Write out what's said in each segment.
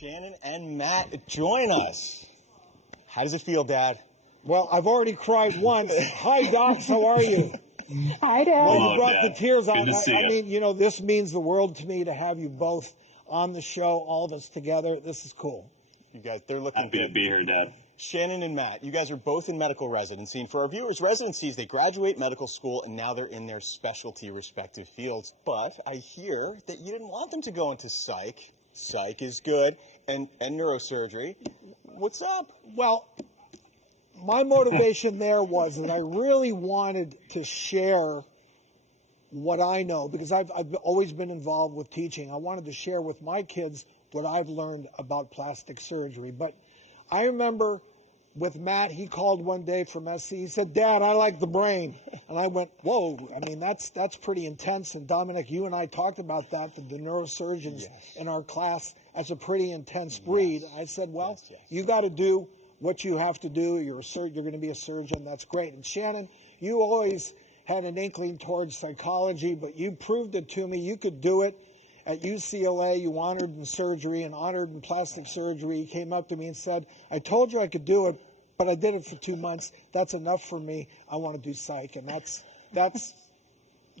Shannon and Matt join us. How does it feel, Dad? Well, I've already cried once. Hi, Docs. How are you? Hi, Dad. Well, Hello, you brought Dad. the tears out. Good to see I you. mean, you know, this means the world to me to have you both on the show, all of us together. This is cool. You guys, they're looking Happy good. to be here, Dad. Shannon and Matt, you guys are both in medical residency. And for our viewers, residencies, they graduate medical school and now they're in their specialty respective fields. But I hear that you didn't want them to go into psych. Psych is good. And neurosurgery. What's up? Well, my motivation there was that I really wanted to share what I know, because I've always been involved with teaching. I wanted to share with my kids what I've learned about plastic surgery. But I remember with Matt, he called one day from SC. He said, "Dad, I like the brain." And I went, "Whoa, I mean, that's pretty intense." And Dominic, you and I talked about that, the neurosurgeons in our class, as a pretty intense breed. I said, well, you got to do what you have to do. You're a surgeon. You're going to be a surgeon. That's great. And Shannon, you always had an inkling towards psychology, but you proved it to me. You could do it. At UCLA, you honored in surgery and honored in plastic surgery. You came up to me and said, "I told you I could do it, but I did it for 2 months. That's enough for me. I want to do psych." And that's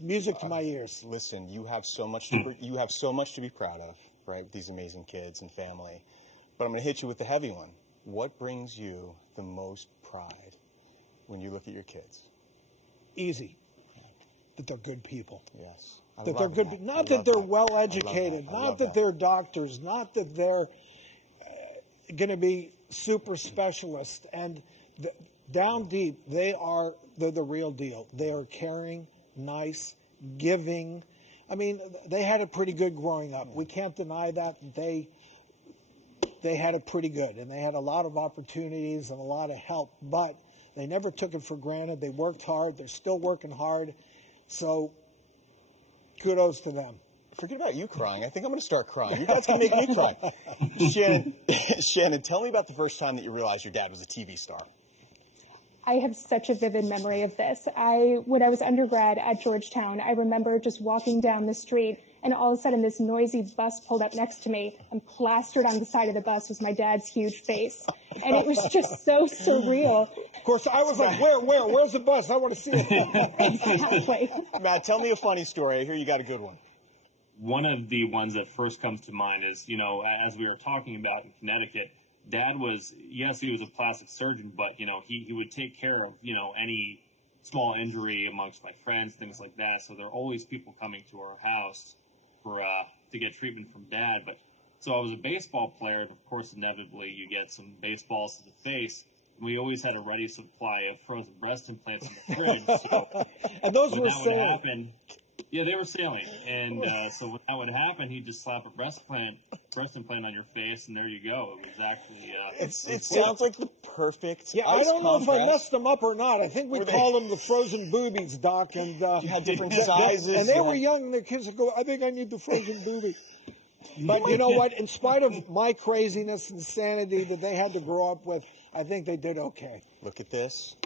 music to my ears. Listen, you have so much to be proud of, right? These amazing kids and family. But I'm going to hit you with the heavy one. What brings you the most pride when you look at your kids? Easy. That they're good people. Yes. That they're good. Not that they're well educated. Not that they're doctors. Not that they're going to be super specialists. And down deep, they're the real deal. They are caring, nice, giving. I mean, they had it pretty good growing up. We can't deny that. They had it pretty good, and they had a lot of opportunities and a lot of help, but they never took it for granted. They worked hard. They're still working hard. So kudos to them. Forget about you crying. I think I'm going to start crying. You guys can make me cry. Shannon, tell me about the first time that you realized your dad was a TV star. I have such a vivid memory of this. When I was undergrad at Georgetown, I remember just walking down the street, and all of a sudden this noisy bus pulled up next to me, and plastered on the side of the bus was my dad's huge face. And it was just so surreal. Of course, I was like, where's the bus? I want to see it. Exactly. Matt, tell me a funny story. I hear you got a good one. One of the ones that first comes to mind is, you know, as we were talking about in Connecticut, Dad was, yes, he was a plastic surgeon, but, you know, he would take care of, you know, any small injury amongst my friends, things like that. So there are always people coming to our house to get treatment from Dad. But so I was a baseball player, and of course, inevitably, you get some baseballs to the face. And we always had a ready supply of frozen breast implants in the fridge. So and those when were that would happen, yeah, they were sailing. And so when that would happen, he'd just slap a breast implant on your face, and there you go. It was actually it sounds like the perfect. Yeah, I don't know if I messed them up or not. I think we called them the frozen boobies, Doc. And you had different sizes. And they were young, and the kids would go, "I think I need the frozen boobie." But you know what? In spite of my craziness and sanity that they had to grow up with, I think they did okay. Look at this.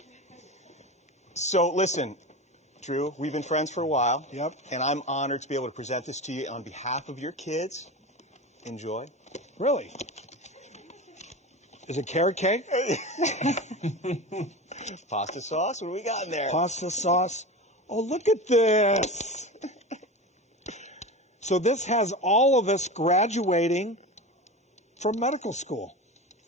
So listen, Drew, we've been friends for a while. Yep. And I'm honored to be able to present this to you on behalf of your kids. Enjoy. Really? Is it carrot cake? Pasta sauce? What do we got in there? Pasta sauce. Oh, look at this. So this has all of us graduating from medical school.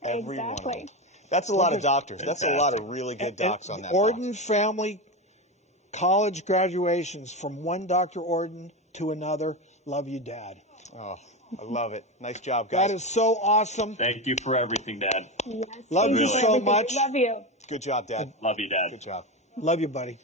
Every one of them. Exactly. That's a lot of doctors. That's a lot of really good docs on that. Ordon family college graduations from one Dr. Ordon to another. Love you, Dad. Oh, I love it. Nice job, guys. That is so awesome. Thank you for everything, Dad. Yes. Love Thank you for so everything. much. Love you. Good job, Dad. Love you, Dad. Good job. Love you, buddy.